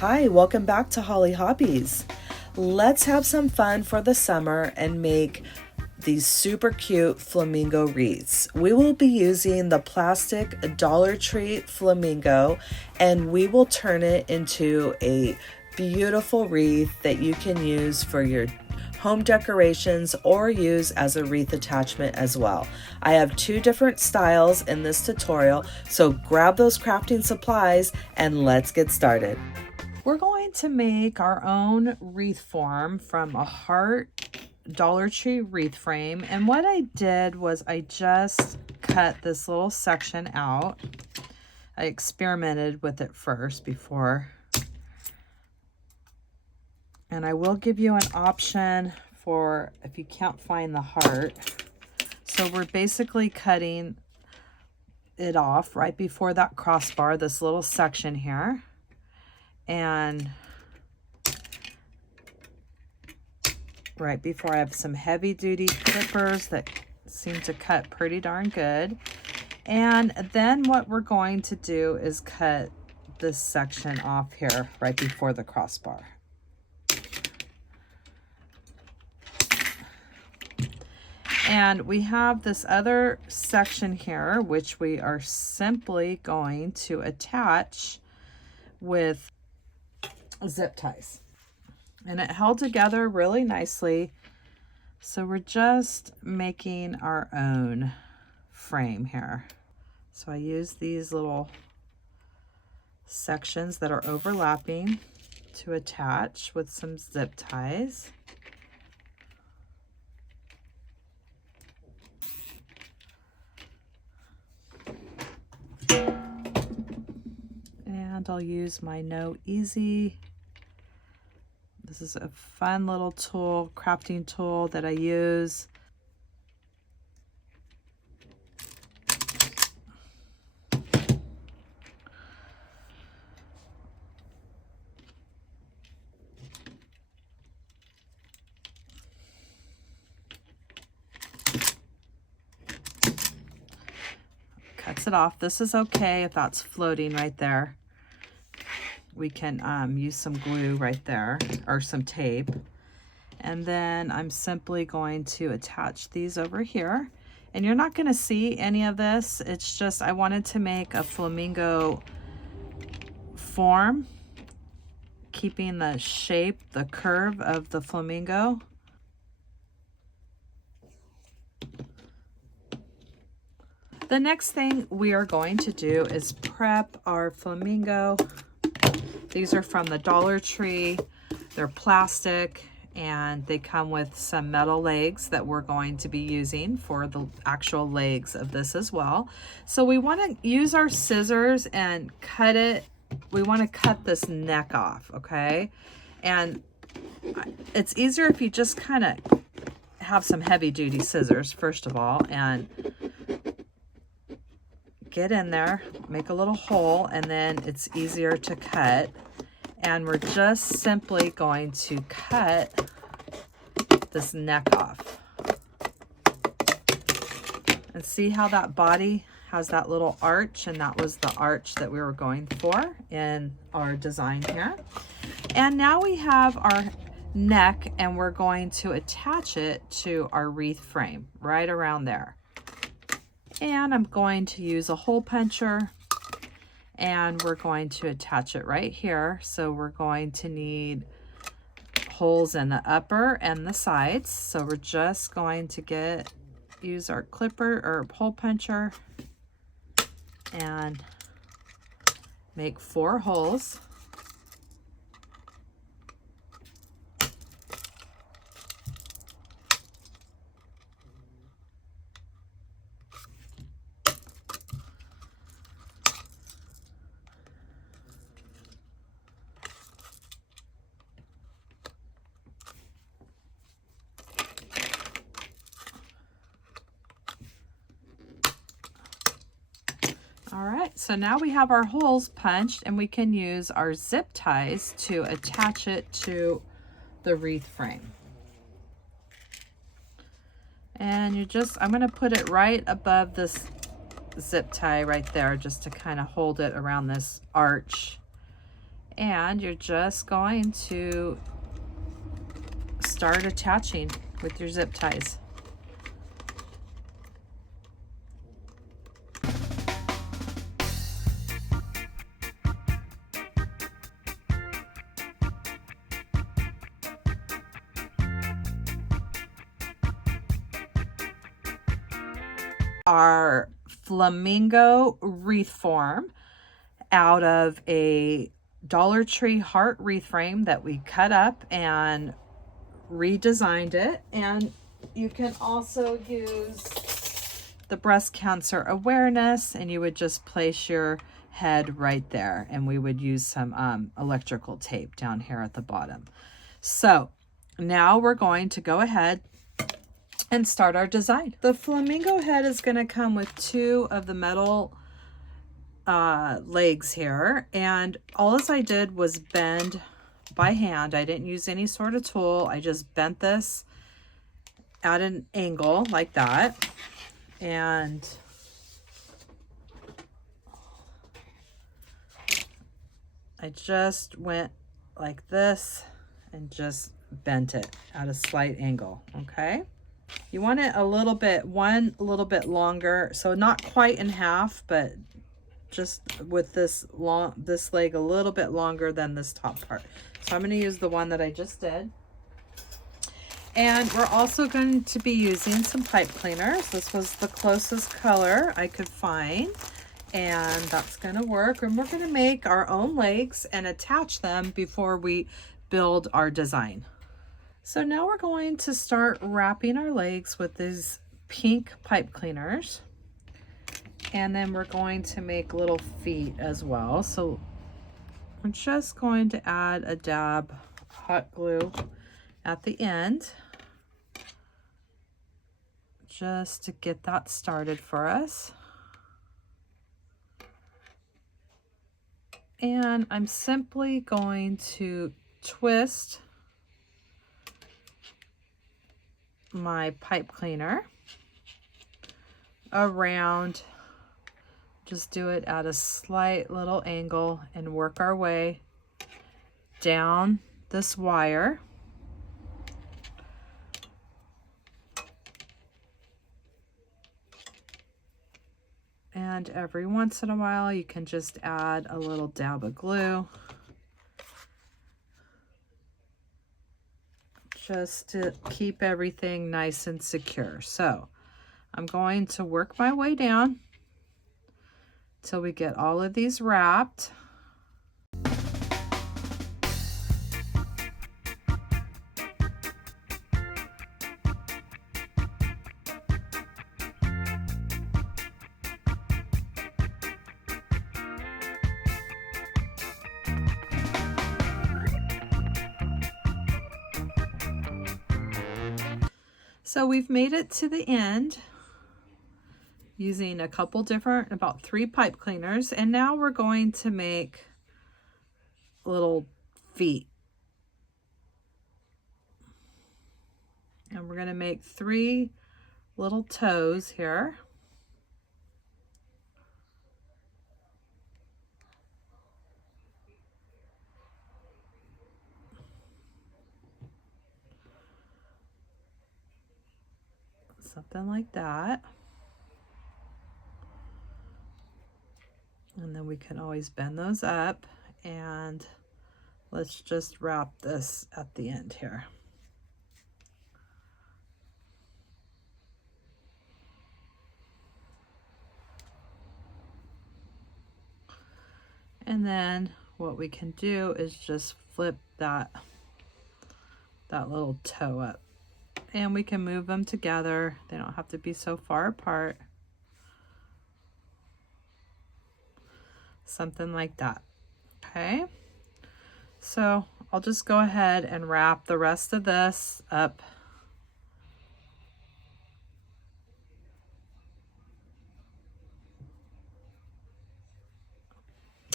Hi, welcome back to Hollie Hobbies. Let's have some fun for the summer and make these super cute flamingo wreaths. We will be using the plastic Dollar Tree flamingo and we will turn it into a beautiful wreath that you can use for your home decorations or use as a wreath attachment as well. I have two different styles in this tutorial, so grab those crafting supplies and let's get started. We're going to make our own wreath form from a heart Dollar Tree wreath frame, and what I did was I just cut this little section out. I experimented with it first before, and I will give you an option for if you can't find the heart. So we're basically cutting it off right before that crossbar, this little section here. And right before, I have some heavy duty clippers that seem to cut pretty darn good. And then what we're going to do is cut this section off here right before the crossbar. And we have this other section here, which we are simply going to attach with zip ties. And it held together really nicely. So we're just making our own frame here. So I use these little sections that are overlapping to attach with some zip ties. And I'll use my No Easy. This is a fun little tool, crafting tool that I use. Cuts it off. This is okay if that's floating right there. We can use some glue right there or some tape. And then I'm simply going to attach these over here. And you're not going to see any of this. It's just I wanted to make a flamingo form, keeping the shape, the curve of the flamingo. The next thing we are going to do is prep our flamingo. These are from the Dollar Tree. They're plastic and they come with some metal legs that we're going to be using for the actual legs of this as well. So we want to use our scissors and cut it. We want to cut this neck off, okay? And it's easier if you just kind of have some heavy duty scissors, first of all, and get in there, make a little hole, and then it's easier to cut. And we're just simply going to cut this neck off. And see how that body has that little arch, and that was the arch that we were going for in our design here. And now we have our neck, and we're going to attach it to our wreath frame right around there. And I'm going to use a hole puncher, and we're going to attach it right here. So we're going to need holes in the upper and the sides. So we're just going to use our clipper or hole puncher and make 4 holes. All right, so now we have our holes punched, and we can use our zip ties to attach it to the wreath frame. And I'm going to put it right above this zip tie right there, just to kind of hold it around this arch. And you're just going to start attaching with your zip ties. Our flamingo wreath form out of a Dollar Tree heart wreath frame that we cut up and redesigned it. And you can also use the breast cancer awareness, and you would just place your head right there, and we would use some electrical tape down here at the bottom. So now we're going to go ahead and start our design. The flamingo head is going to come with 2 of the metal legs here, and all I did was bend by hand. I didn't use any sort of tool. I just bent this at an angle like that, and I just went like this and just bent it at a slight angle. Okay, you want it a little bit longer, so not quite in half, but just with this leg a little bit longer than this top part. So I'm going to use the one that I just did. And we're also going to be using some pipe cleaners. This was the closest color I could find, and that's going to work. And we're going to make our own legs and attach them before we build our design. So now we're going to start wrapping our legs with these pink pipe cleaners. And then we're going to make little feet as well. So we're just going to add a dab hot glue at the end, just to get that started for us. And I'm simply going to twist my pipe cleaner around. Just do it at a slight little angle and work our way down this wire. And every once in a while, you can just add a little dab of glue, just to keep everything nice and secure. So I'm going to work my way down till we get all of these wrapped. So we've made it to the end using a couple different, about 3 pipe cleaners, and now we're going to make little feet. And we're going to make 3 little toes here. Something like that. And then we can always bend those up, and let's just wrap this at the end here. And then what we can do is just flip that little toe up, and we can move them together. They don't have to be so far apart. Something like that. Okay, so I'll just go ahead and wrap the rest of this up.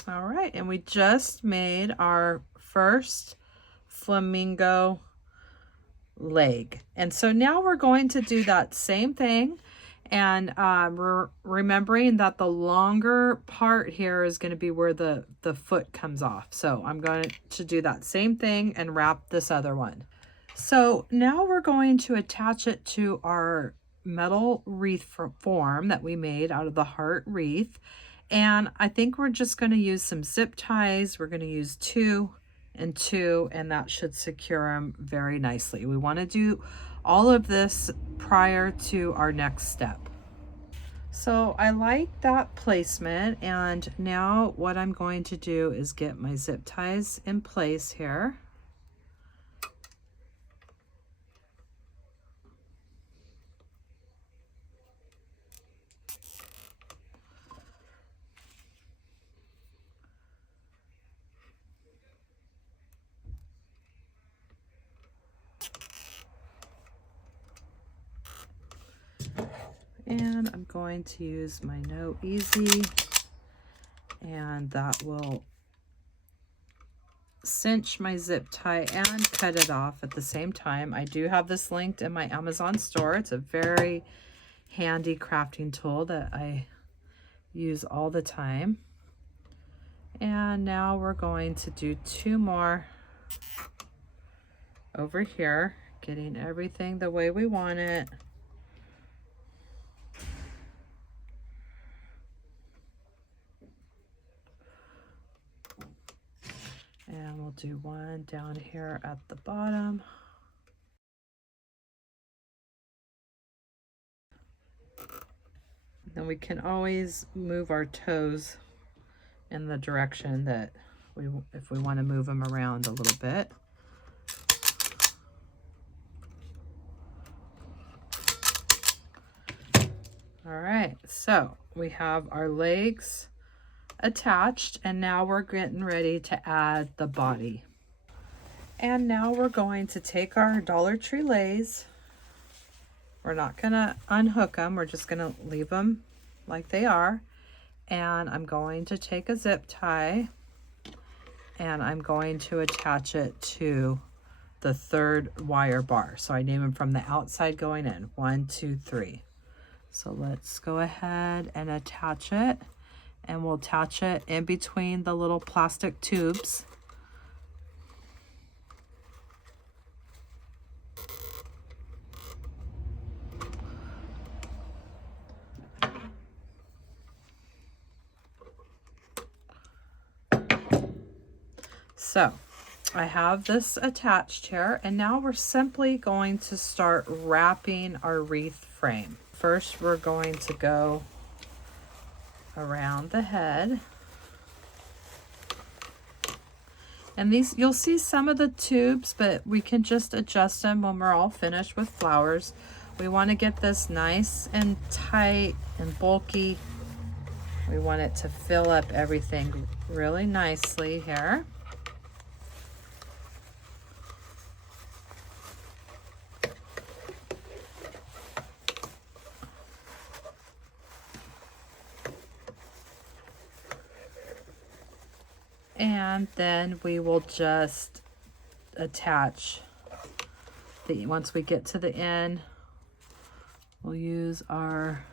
All right, and we just made our first flamingo leg. And so now we're going to do that same thing, And remembering that the longer part here is going to be where the foot comes off. So I'm going to do that same thing and wrap this other one. So now we're going to attach it to our metal wreath form that we made out of the heart wreath. And I think we're just going to use some zip ties. We're going to use 2 and 2, and that should secure them very nicely. We want to do all of this prior to our next step. So I like that placement, and now what I'm going to do is get my zip ties in place here. And I'm going to use my No Easy, and that will cinch my zip tie and cut it off at the same time. I do have this linked in my Amazon store. It's a very handy crafting tool that I use all the time. And now we're going to do 2 more over here, getting everything the way we want it. And we'll do 1 down here at the bottom. Then we can always move our toes in the direction that if we want to move them around a little bit. All right, so we have our legs attached, and now we're getting ready to add the body. And now we're going to take our Dollar Tree leys. We're not gonna unhook them, we're just gonna leave them like they are. And I'm going to take a zip tie, and I'm going to attach it to the 3rd wire bar. So I name them from the outside going in, 1, 2, 3. So let's go ahead and attach it, and we'll attach it in between the little plastic tubes. So I have this attached here, and now we're simply going to start wrapping our wreath frame. First, we're going to go around the head. And these, you'll see some of the tubes, but we can just adjust them when we're all finished with flowers. We want to get this nice and tight and bulky. We want it to fill up everything really nicely here. And then we will just attach the, once we get to the end, we'll use our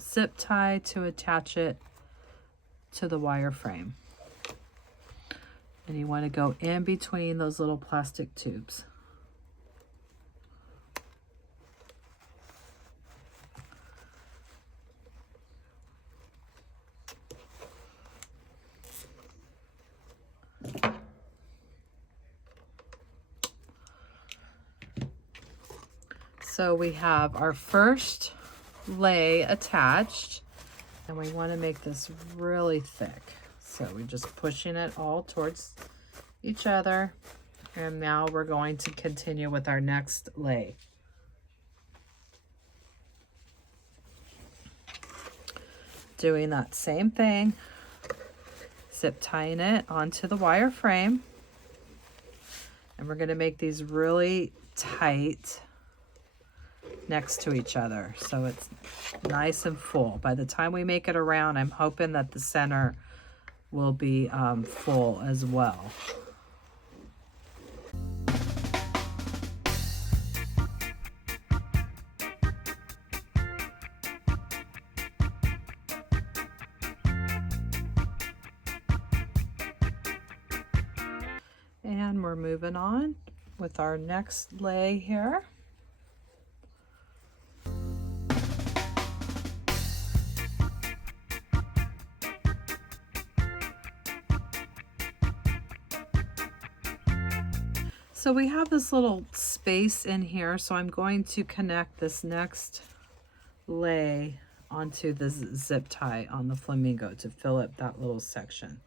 zip tie to attach it to the wire frame. And you want to go in between those little plastic tubes. So we have our first lei attached, and we want to make this really thick. So we're just pushing it all towards each other. And now we're going to continue with our next lei. Doing that same thing, zip tying it onto the wire frame. And we're going to make these really tight next to each other, so it's nice and full. By the time we make it around, I'm hoping that the center will be full as well. And we're moving on with our next lei here. So we have this little space in here, so I'm going to connect this next lei onto the zip tie on the flamingo to fill up that little section.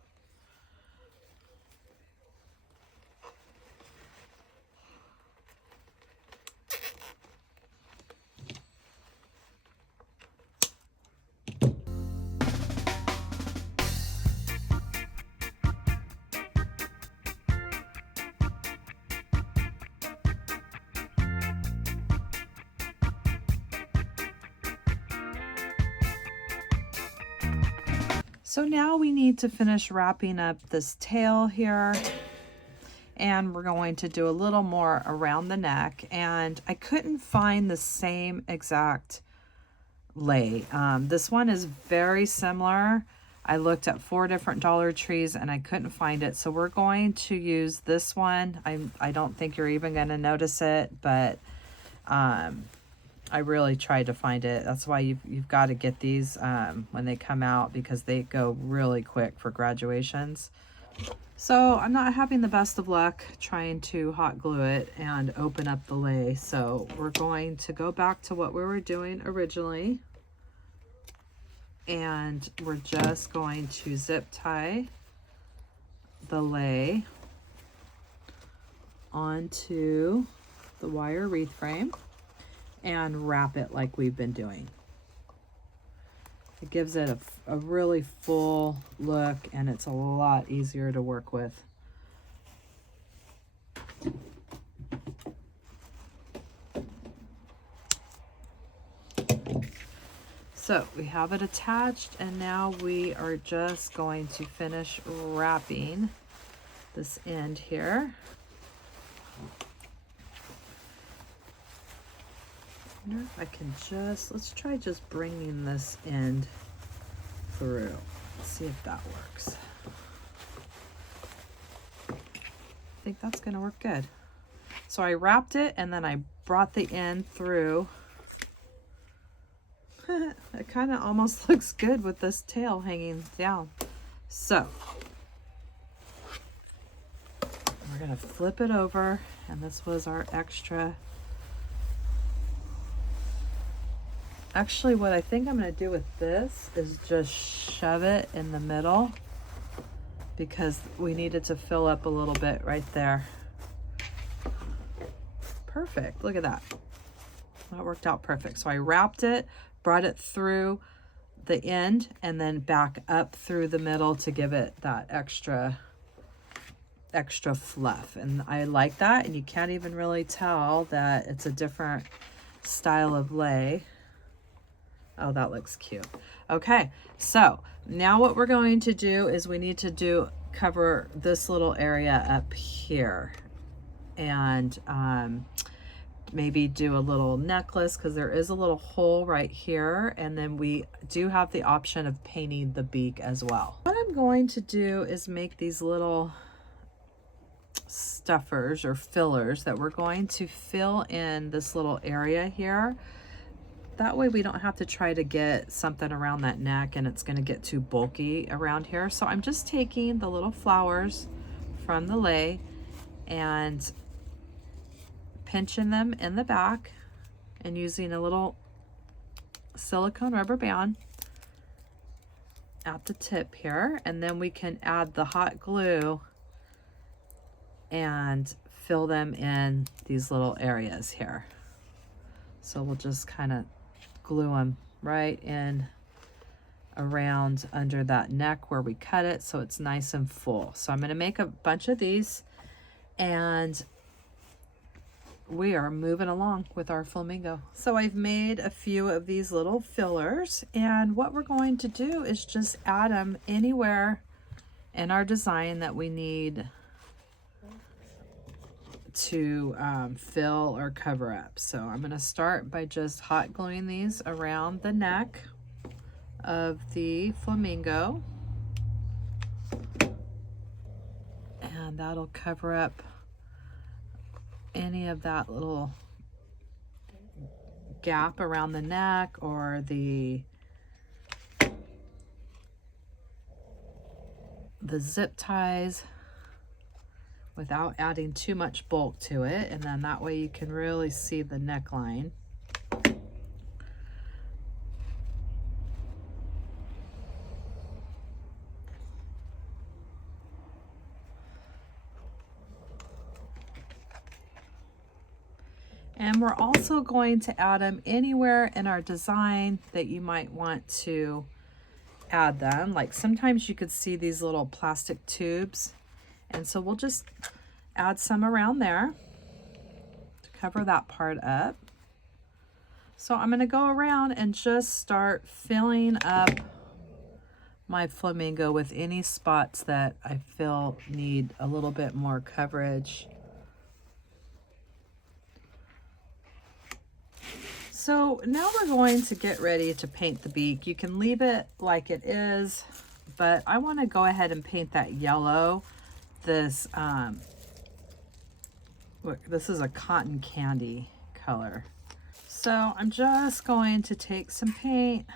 So now we need to finish wrapping up this tail here, and we're going to do a little more around the neck, and I couldn't find the same exact lei. This one is very similar. I looked at 4 different Dollar Trees and I couldn't find it, so we're going to use this one. I don't think you're even going to notice it, but I really tried to find it. That's why you've got to get these when they come out, because they go really quick for graduations. So I'm not having the best of luck trying to hot glue it and open up the lei. So we're going to go back to what we were doing originally. And we're just going to zip tie the lei onto the wire wreath frame and wrap it like we've been doing. It gives it a really full look, and it's a lot easier to work with. So we have it attached, and now we are just going to finish wrapping this end here. I wonder if I can let's try just bringing this end through. Let's see if that works. I think that's gonna work good. So I wrapped it and then I brought the end through. It kind of almost looks good with this tail hanging down. So we're gonna flip it over, and this was our extra. Actually, what I think I'm going to do with this is just shove it in the middle, because we needed to fill up a little bit right there. Perfect. Look at that. That worked out perfect. So I wrapped it, brought it through the end, and then back up through the middle to give it that extra fluff. And I like that, and you can't even really tell that it's a different style of lei. Oh, that looks cute. Okay, so now what we're going to do is we need to cover this little area up here, and maybe do a little necklace, because there is a little hole right here, and then we do have the option of painting the beak as well. What I'm going to do is make these little stuffers or fillers that we're going to fill in this little area here. That way we don't have to try to get something around that neck and it's going to get too bulky around here. So I'm just taking the little flowers from the lei and pinching them in the back and using a little silicone rubber band at the tip here. And then we can add the hot glue and fill them in these little areas here. So we'll just kind of glue them right in around under that neck where we cut it, so it's nice and full. So I'm going to make a bunch of these, and we are moving along with our flamingo. So I've made a few of these little fillers, and what we're going to do is just add them anywhere in our design that we need to fill or cover up. So I'm going to start by just hot gluing these around the neck of the flamingo, and and that'll cover up any of that little gap around the neck or the zip ties without adding too much bulk to it, and then that way you can really see the neckline. And we're also going to add them anywhere in our design that you might want to add them. Like sometimes you could see these little plastic tubes, and so we'll just add some around there to cover that part up. So I'm going to go around and just start filling up my flamingo with any spots that I feel need a little bit more coverage. So now we're going to get ready to paint the beak. You can leave it like it is, but I want to go ahead and paint that yellow. This look, this is a cotton candy color. So I'm just going to take some paint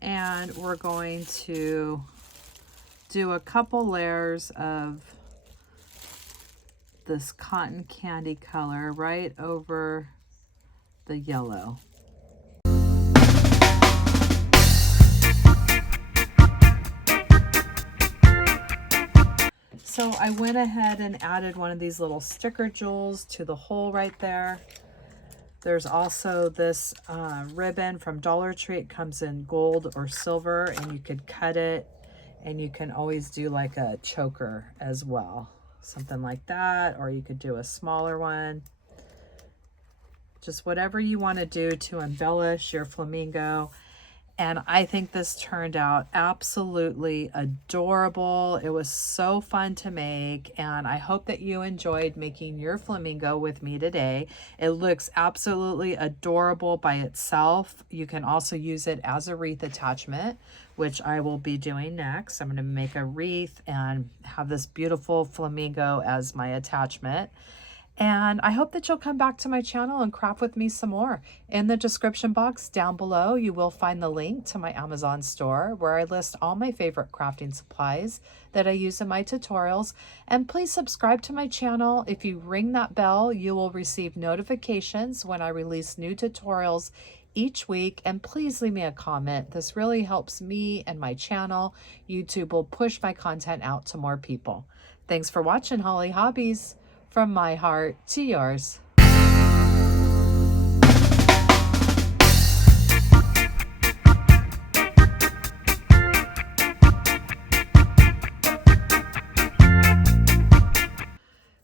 and we're going to do a couple layers of this cotton candy color right over the yellow. So I went ahead and added one of these little sticker jewels to the hole right there. There's also this ribbon from Dollar Tree. It comes in gold or silver, and you could cut it, and you can always do like a choker as well. Something like that, or you could do a smaller one. Just whatever you want to do to embellish your flamingo. And I think this turned out absolutely adorable. It was so fun to make, and I hope that you enjoyed making your flamingo with me today. It looks absolutely adorable by itself. You can also use it as a wreath attachment, which I will be doing next. I'm going to make a wreath and have this beautiful flamingo as my attachment. And I hope that you'll come back to my channel and craft with me some more. In the description box down below, you will find the link to my Amazon store where I list all my favorite crafting supplies that I use in my tutorials. And please subscribe to my channel. If you ring that bell, you will receive notifications when I release new tutorials each week. And please leave me a comment. This really helps me and my channel. YouTube will push my content out to more people. Thanks for watching, Hollie Hobbies. From my heart to yours.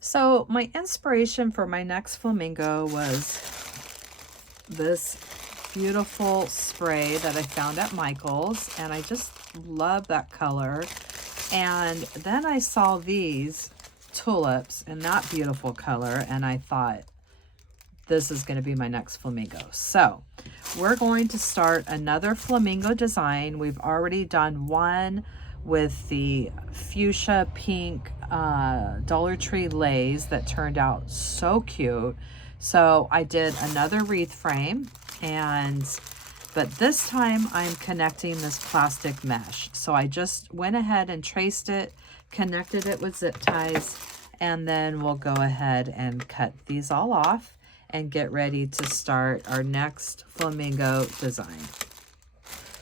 So my inspiration for my next flamingo was this beautiful spray that I found at Michael's, and I just love that color. And then I saw these tulips in that beautiful color, and I thought this is going to be my next flamingo. So we're going to start another flamingo design. We've already done one with the fuchsia pink Dollar Tree leys that turned out so cute. So I did another wreath frame, but this time I'm connecting this plastic mesh. So I just went ahead and traced it, connected it with zip ties, and then we'll go ahead and cut these all off and get ready to start our next flamingo design.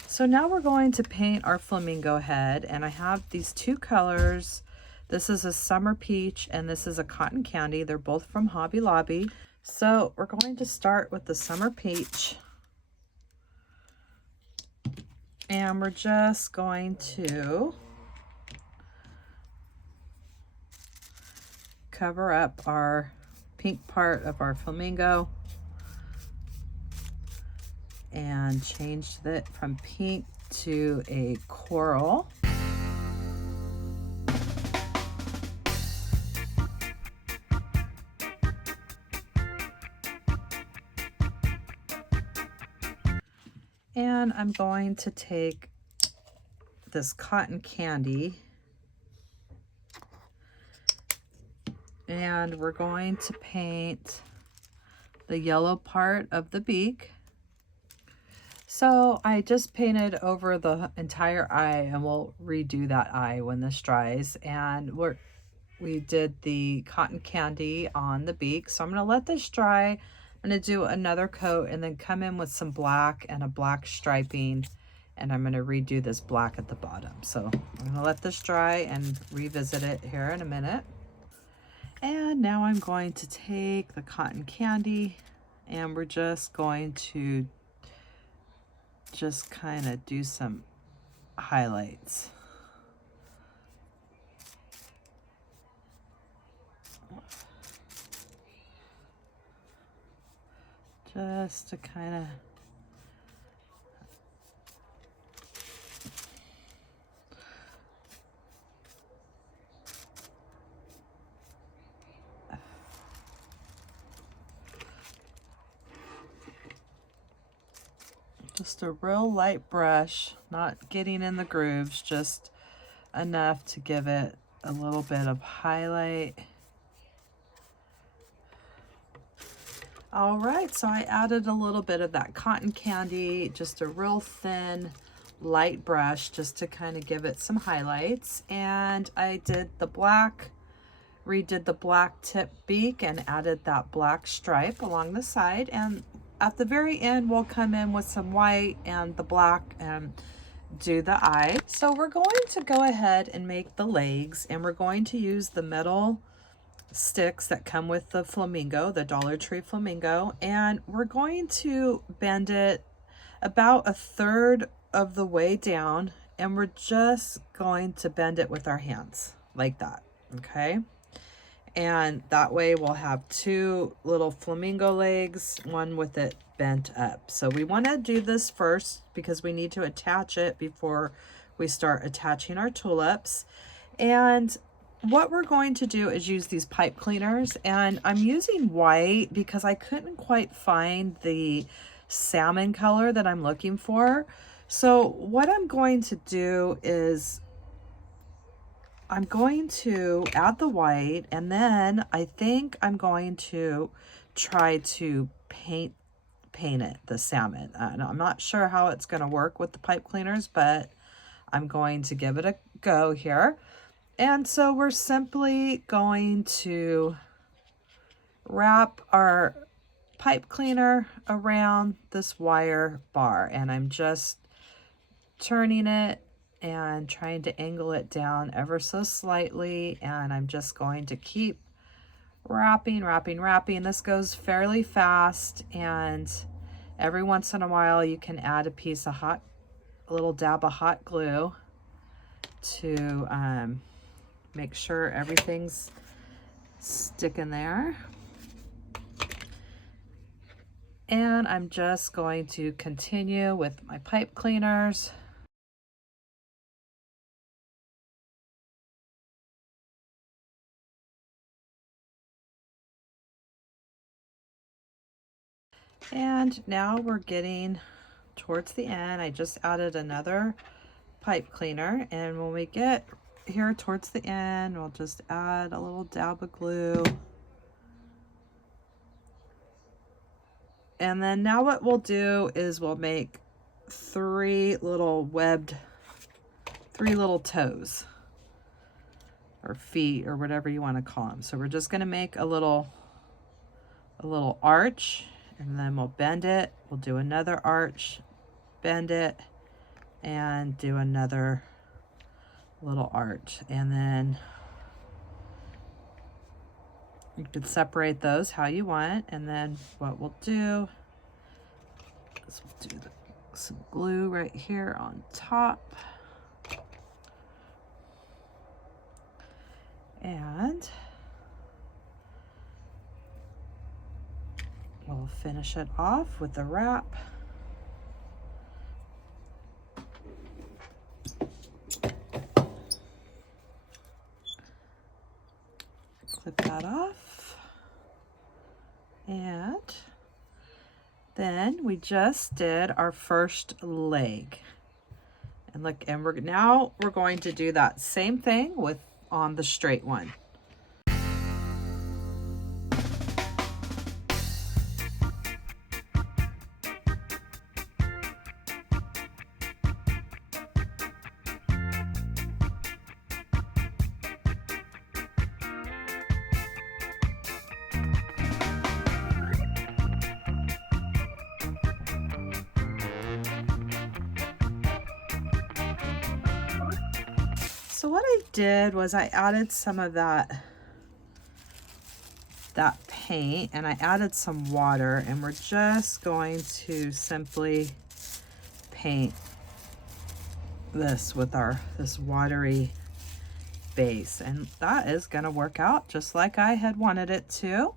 So now we're going to paint our flamingo head, and I have these two colors. This is a summer peach and this is a cotton candy. They're both from Hobby Lobby. So we're going to start with the summer peach, and we're just going to cover up our pink part of our flamingo and change it from pink to a coral. And I'm going to take this cotton candy and we're going to paint the yellow part of the beak. So I just painted over the entire eye, and we'll redo that eye when this dries. And we did the cotton candy on the beak. So I'm going to let this dry. I'm going to do another coat and then come in with some black and a black striping, and I'm going to redo this black at the bottom. So I'm going to let this dry and revisit it here in a minute. And now I'm going to take the cotton candy, and we're just going to just kind of do some highlights. Just to kind of just a real light brush, not getting in the grooves, just enough to give it a little bit of highlight. All right, so I added a little bit of that cotton candy, just a real thin, light brush, just to kind of give it some highlights. And I did the black, redid the black tip beak and added that black stripe along the side. And at the very end, we'll come in with some white and the black and do the eye. So we're going to go ahead and make the legs, and we're going to use the metal sticks that come with the flamingo, the Dollar Tree flamingo, and we're going to bend it about 1/3 of the way down, and we're just going to bend it with our hands like that, okay? And that way we'll have 2 little flamingo legs, one with it bent up. So we want to do this first because we need to attach it before we start attaching our tulips. And what we're going to do is use these pipe cleaners, and I'm using white because I couldn't quite find the salmon color that I'm looking for. So what I'm going to do is I'm going to add the white, and then I think I'm going to try to paint it, the salmon. And I'm not sure how it's going to work with the pipe cleaners, but I'm going to give it a go here. And so we're simply going to wrap our pipe cleaner around this wire bar, and I'm just turning it and trying to angle it down ever so slightly, and I'm just going to keep wrapping. This goes fairly fast, and every once in a while you can add a little dab of hot glue to make sure everything's sticking there. And I'm just going to continue with my pipe cleaners. And now we're getting towards the end. I just added another pipe cleaner, and when we get here towards the end, we'll just add a little dab of glue. And then now what we'll do is we'll make 3 little toes or feet or whatever you want to call them. So we're just going to make a little arch, and then we'll bend it. We'll do another arch, bend it, and do another little arch. And then you can separate those how you want. And then what we'll do is we'll do some glue right here on top. And we'll finish it off with the wrap. Clip that off. And then we just did our first leg. And look, and we're going to do that same thing on the straight one. So what I did was I added some of that paint, and I added some water, and we're just going to simply paint this with this watery base, and that is going to work out just like I had wanted it to.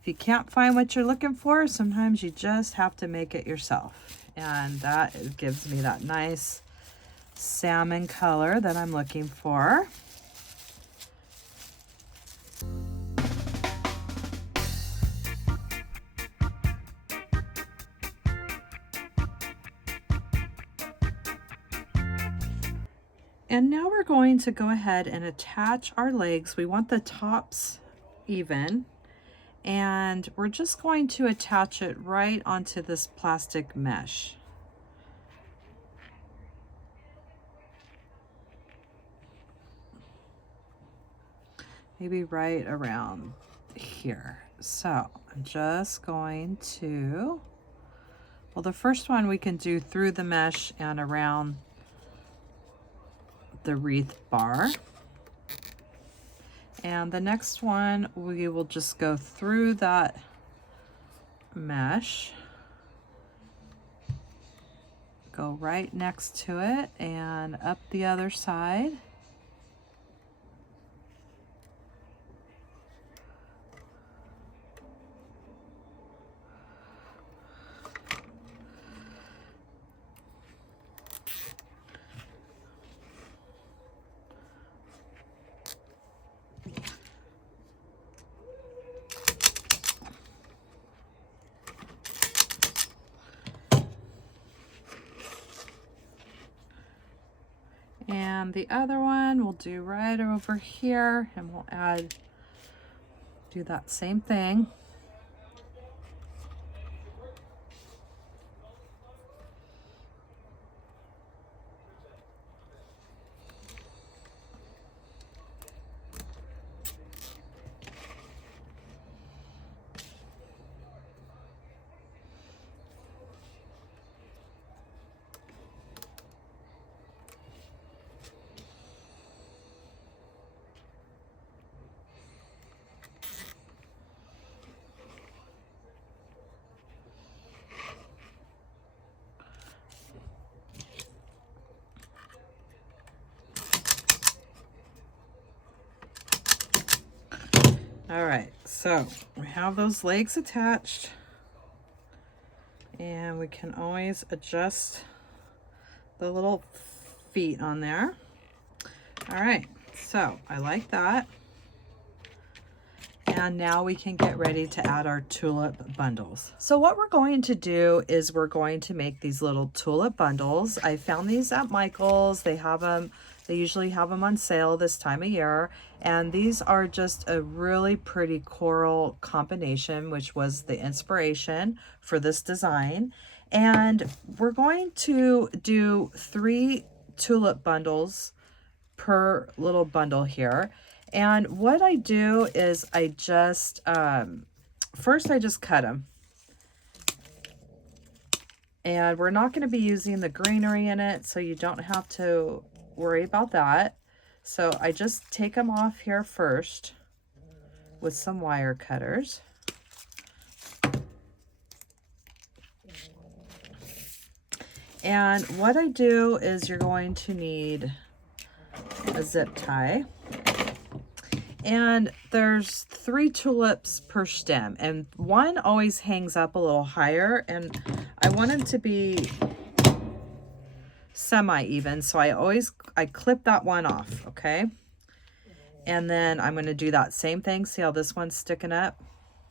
If you can't find what you're looking for, sometimes you just have to make it yourself, and that gives me that nice salmon color that I'm looking for. And now we're going to go ahead and attach our legs. We want the tops even, and we're just going to attach it right onto this plastic mesh. Maybe right around here. So I'm just going to, well, the first one we can do through the mesh and around the wreath bar. And the next one, we will just go through that mesh, go right next to it and up the other side. And the other one we'll do right over here, and we'll do that same thing. All right, so we have those legs attached, and we can always adjust the little feet on there. All right, so I like that. And now we can get ready to add our tulip bundles. So what we're going to do is we're going to make these little tulip bundles. I found these at Michael's. They have them, they usually have them on sale this time of year. And these are just a really pretty coral combination, which was the inspiration for this design. And we're going to do 3 tulip bundles per little bundle here. And what I do is I just, first I just cut them. And we're not going to be using the greenery in it, so you don't have to worry about that. So I just take them off here first with some wire cutters. And what I do is you're going to need a zip tie. And there's 3 tulips per stem, and one always hangs up a little higher, and I want it to be semi-even, so I clip that one off, okay? And then I'm going to do that same thing. See how this one's sticking up?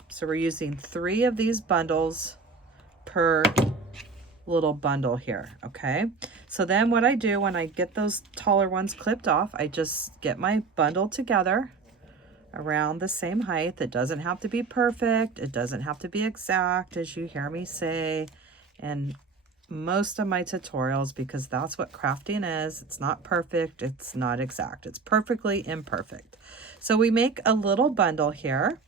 So we're using 3 of these bundles per little bundle here, okay? So then what I do when I get those taller ones clipped off, I just get my bundle together around the same height. It doesn't have to be perfect. It doesn't have to be exact, as you hear me say in most of my tutorials, because that's what crafting is. It's not perfect. It's not exact. It's perfectly imperfect. So we make a little bundle here,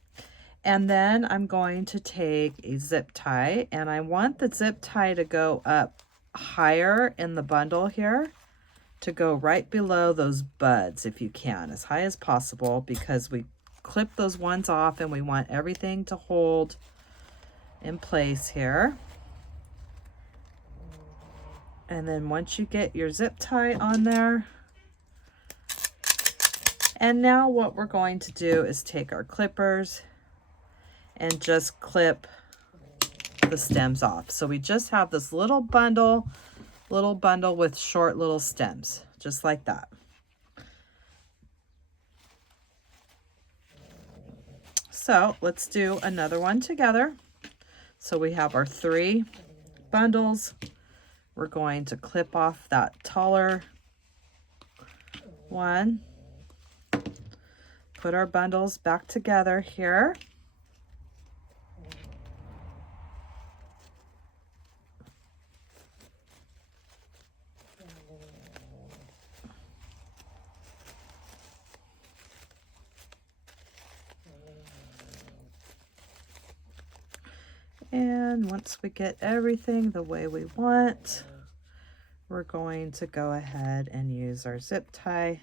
and then I'm going to take a zip tie, and I want the zip tie to go up higher in the bundle here to go right below those buds if you can, as high as possible, because we clip those ones off and we want everything to hold in place here. And then once you get your zip tie on there, and now what we're going to do is take our clippers and just clip the stems off. So we just have this little bundle with short little stems, just like that. So let's do another one together. So we have our 3 bundles. We're going to clip off that taller one. Put our bundles back together here. And once we get everything the way we want, we're going to go ahead and use our zip tie,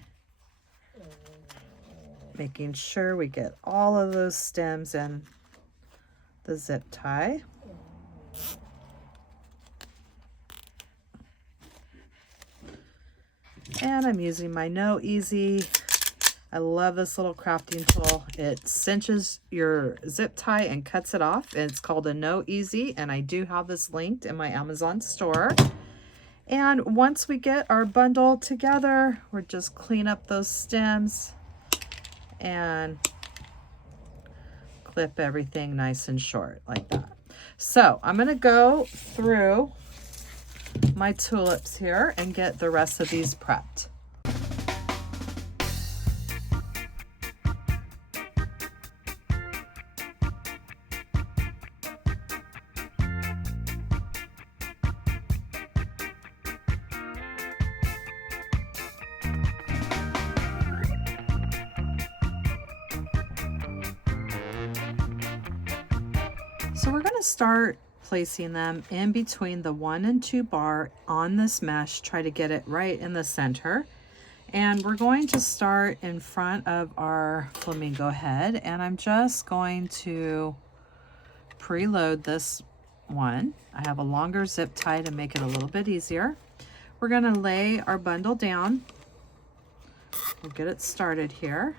making sure we get all of those stems in the zip tie. And I'm using my No Easy. I love this little crafting tool. It cinches your zip tie and cuts it off. It's called a No Easy, and I do have this linked in my Amazon store. And once we get our bundle together, we're just clean up those stems and clip everything nice and short like that. So I'm gonna go through my tulips here and get the rest of these prepped. So we're going to start placing them in between the 1 and 2 bar on this mesh, try to get it right in the center. And we're going to start in front of our flamingo head, and I'm just going to preload this one. I have a longer zip tie to make it a little bit easier. We're going to lay our bundle down. We'll get it started here.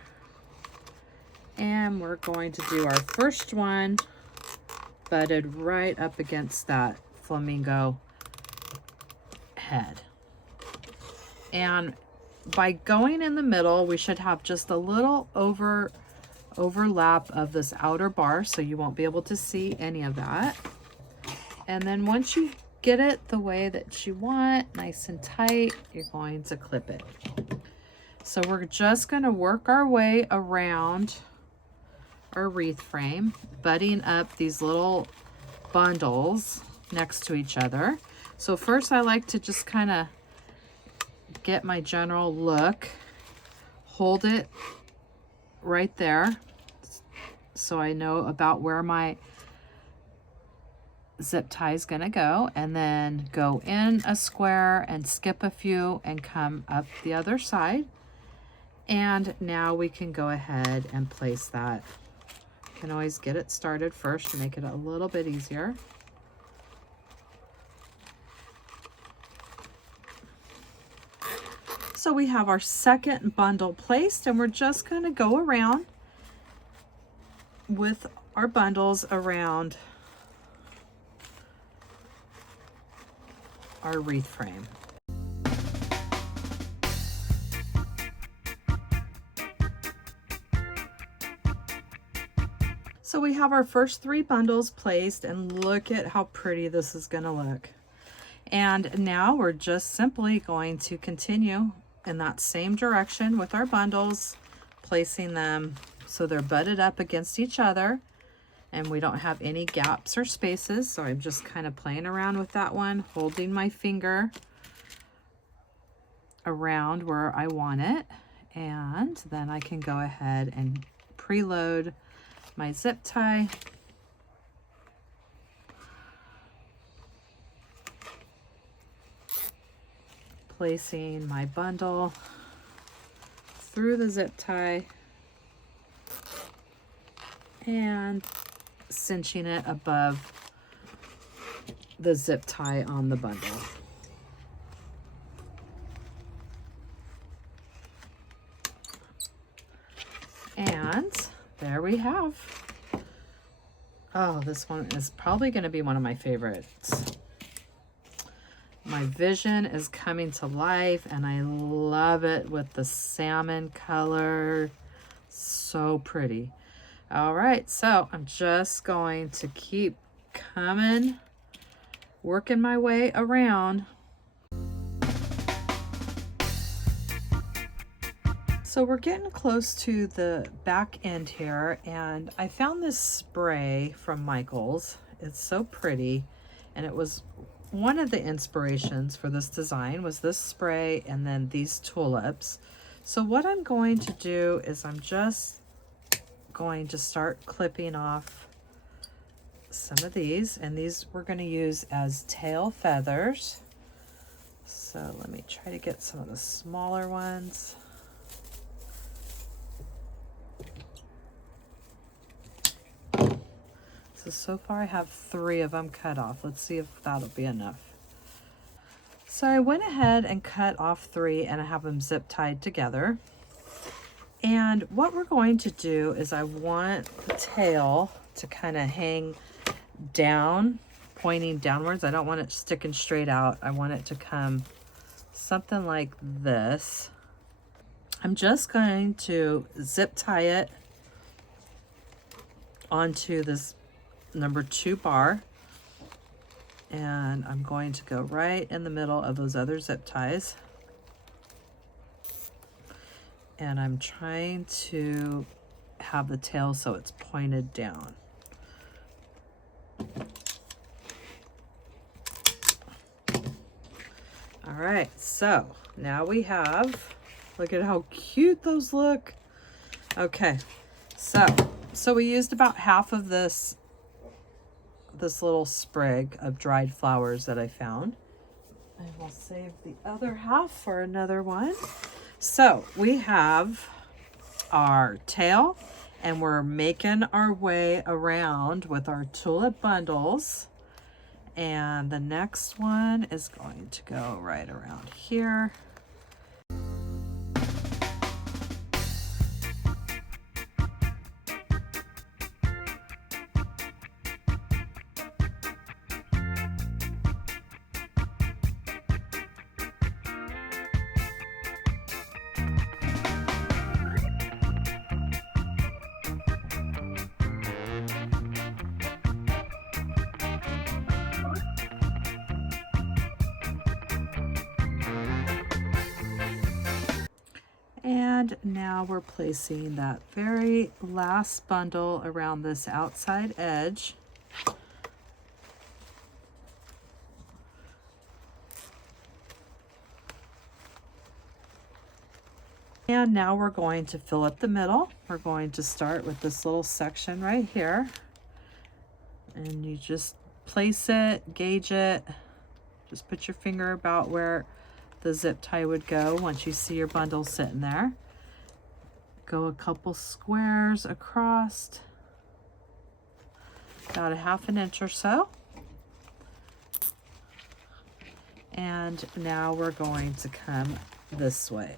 And we're going to do our first one butted right up against that flamingo head. And by going in the middle, we should have just a little overlap of this outer bar, so you won't be able to see any of that. And then once you get it the way that you want, nice and tight, you're going to clip it. So we're just going to work our way around our wreath frame, butting up these little bundles next to each other. So first I like to just kind of get my general look, hold it right there so I know about where my zip tie is going to go, and then go in a square and skip a few and come up the other side. And now we can go ahead and place that. Can always get it started first to make it a little bit easier. So we have our second bundle placed, and we're just going to go around with our bundles around our wreath frame. So we have our first 3 bundles placed, and look at how pretty this is going to look. And now we're just simply going to continue in that same direction with our bundles, placing them so they're butted up against each other and we don't have any gaps or spaces. So I'm just kind of playing around with that one, holding my finger around where I want it. And then I can go ahead and preload my zip tie. placing my bundle through the zip tie and cinching it above the zip tie on the bundle. And there we have. Oh, this one is probably going to be one of my favorites. My vision is coming to life and I love it with the salmon color. So pretty. All right, so I'm just going to keep coming, working my way around. So we're getting close to the back end here, and I found this spray from Michael's. It's so pretty, and it was one of the inspirations for this design was this spray and then these tulips. So what I'm going to do is I'm just going to start clipping off some of these, and these we're going to use as tail feathers. So let me try to get some of the smaller ones. So far I have 3 of them cut off. Let's see if that'll be enough. So I went ahead and cut off 3 and I have them zip tied together. And what we're going to do is I want the tail to kind of hang down, pointing downwards. I don't want it sticking straight out. I want it to come something like this. I'm just going to zip tie it onto this number 2 bar, and I'm going to go right in the middle of those other zip ties, and I'm trying to have the tail so it's pointed down. All right, so now we have, look at how cute those look. Okay, so we used about half of this little sprig of dried flowers that I found. I will save the other half for another one. So we have our tail, and we're making our way around with our tulip bundles. And the next one is going to go right around here. And now we're placing that very last bundle around this outside edge. And now we're going to fill up the middle. We're going to start with this little section right here. And you just place it, gauge it, just put your finger about where the zip tie would go once you see your bundle sitting there. Go a couple squares across, about a ½ inch or so. And now we're going to come this way.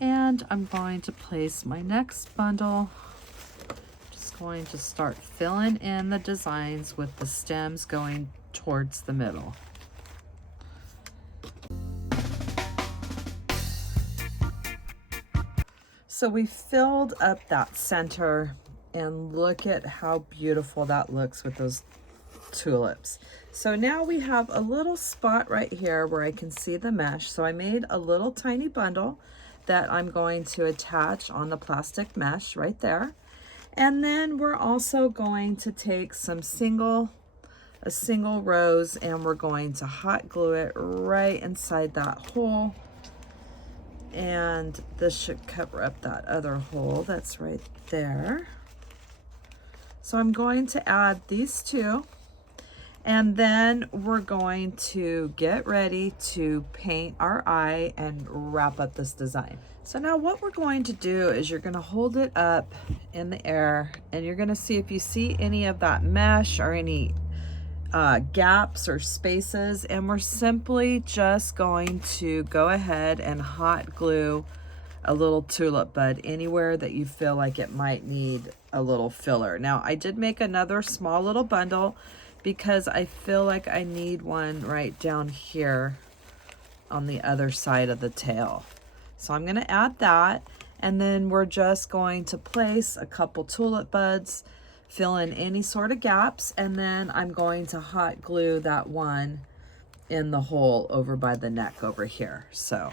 And I'm going to place my next bundle. Just going to start filling in the designs with the stems going towards the middle. So we filled up that center, and look at how beautiful that looks with those tulips. So now we have a little spot right here where I can see the mesh. So I made a little tiny bundle that I'm going to attach on the plastic mesh right there. And then we're also going to take a single rose, and we're going to hot glue it right inside that hole. And this should cover up that other hole that's right there. So I'm going to add these two, and then we're going to get ready to paint our eye and wrap up this design. So now what we're going to do is you're going to hold it up in the air, and you're going to see if you see any of that mesh or any gaps or spaces, and we're simply just going to go ahead and hot glue a little tulip bud anywhere that you feel like it might need a little filler. Now, I did make another small little bundle because I feel like I need one right down here on the other side of the tail. So I'm going to add that, and then we're just going to place a couple tulip buds, fill in any sort of gaps, and then I'm going to hot glue that one in the hole over by the neck over here. So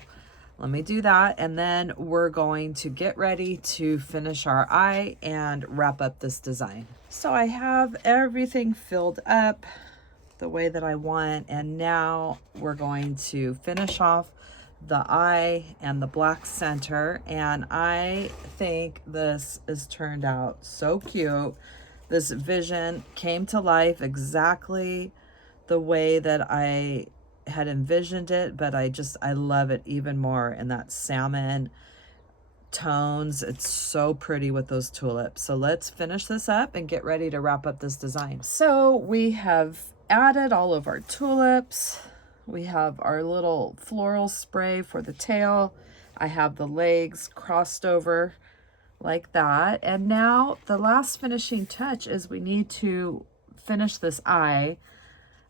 let me do that, and then we're going to get ready to finish our eye and wrap up this design. So I have everything filled up the way that I want, and now we're going to finish off the eye and the black center, and I think this is turned out so cute. This vision came to life exactly the way that I had envisioned it, but I love it even more in that salmon tones. It's so pretty with those tulips. So let's finish this up and get ready to wrap up this design. So we have added all of our tulips. We have our little floral spray for the tail. I have the legs crossed over like that. And now the last finishing touch is we need to finish this eye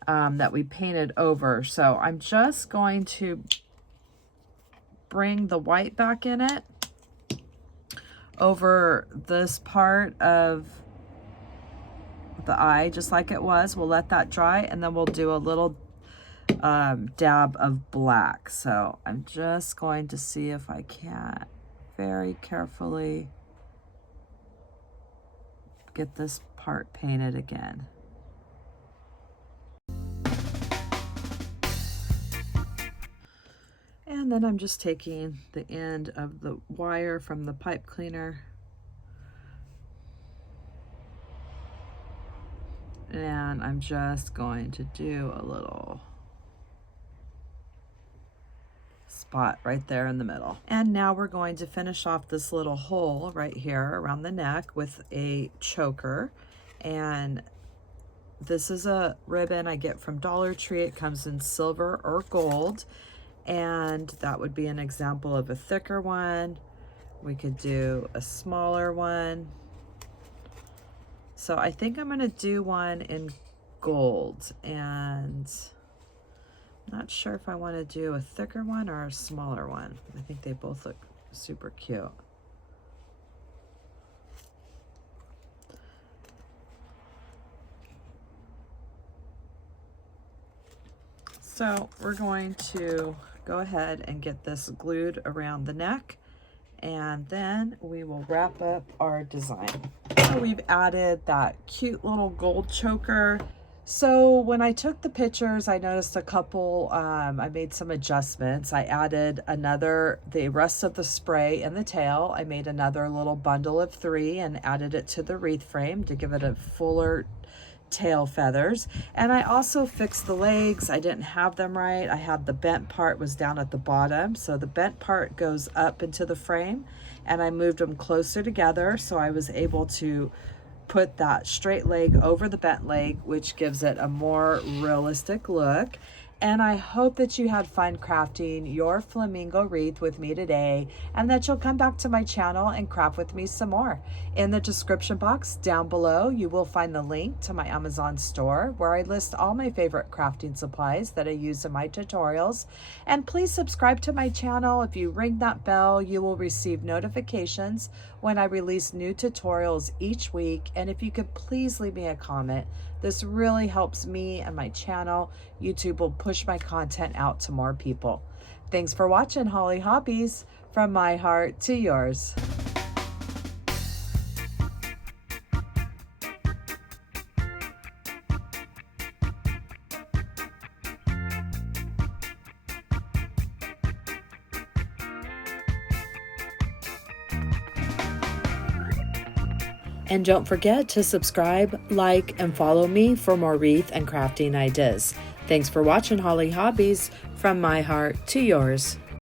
that we painted over. So I'm just going to bring the white back in it over this part of the eye, just like it was. We'll let that dry, and then we'll do a little dab of black. So I'm just going to see if I can very carefully get this part painted again. And then I'm just taking the end of the wire from the pipe cleaner and I'm just going to do a little spot right there in the middle. And now we're going to finish off this little hole right here around the neck with a choker. And this is a ribbon I get from Dollar Tree. It comes in silver or gold, and that would be an example of a thicker one. We could do a smaller one. So I think I'm going to do one in gold, and I'm not sure if I want to do a thicker one or a smaller one. I think they both look super cute. So we're going to go ahead and get this glued around the neck, and then we will wrap up our design. So we've added that cute little gold choker. So when I took the pictures, I noticed a couple, I made some adjustments. I added the rest of the spray in the tail. I made another little bundle of 3 and added it to the wreath frame to give it a fuller tail feathers. And I also fixed the legs. I didn't have them right. I had the bent part was down at the bottom, so the bent part goes up into the frame, and I moved them closer together so I was able to put that straight leg over the bent leg, which gives it a more realistic look. And I hope that you had fun crafting your flamingo wreath with me today, and that you'll come back to my channel and craft with me some more. In the description box down below, you will find the link to my Amazon store where I list all my favorite crafting supplies that I use in my tutorials. And please subscribe to my channel. If you ring that bell, you will receive notifications when I release new tutorials each week. And if you could please leave me a comment, this really helps me and my channel. YouTube will push my content out to more people. Thanks for watching, Hollie Hobbies. from my heart to yours. And don't forget to subscribe, like, and follow me for more wreath and crafting ideas. Thanks for watching Hollie Hobbies, from my heart to yours.